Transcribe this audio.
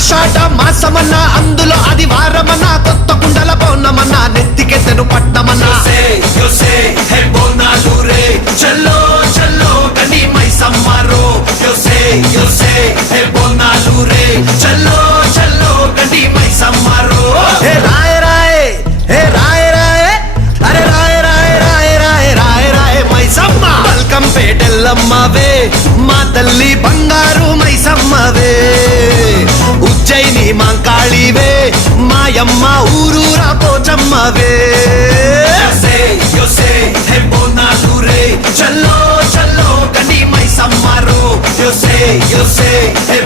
ఆషాఢ మాసమన్న అందులో అది వారమన్న కొత్త కుండల పౌర్ణమన్న నెత్తికెత్తెను పట్టమన్న చల్లో చల్లో కని మైసమ్మరో యోసే హే బోనాలు రే చల్లో చల్లో కని మైసమ్మరో హే రాయ రాయ హే రాయ రాయ అరే రాయ రాయ రాయ రాయ రాయ రాయ మైసమ్మ బల్కం పేటెల్లమ్మవే మా తల్లి బంగారు మైసమ్మవే ఉజ్జయిని మాంకాళివే మాయమ్మ ఊరూరా పోచమ్మవే యోసే హే బోనాలు రే చల్లో చల్లో కని మైసమ్మరో యోసే హే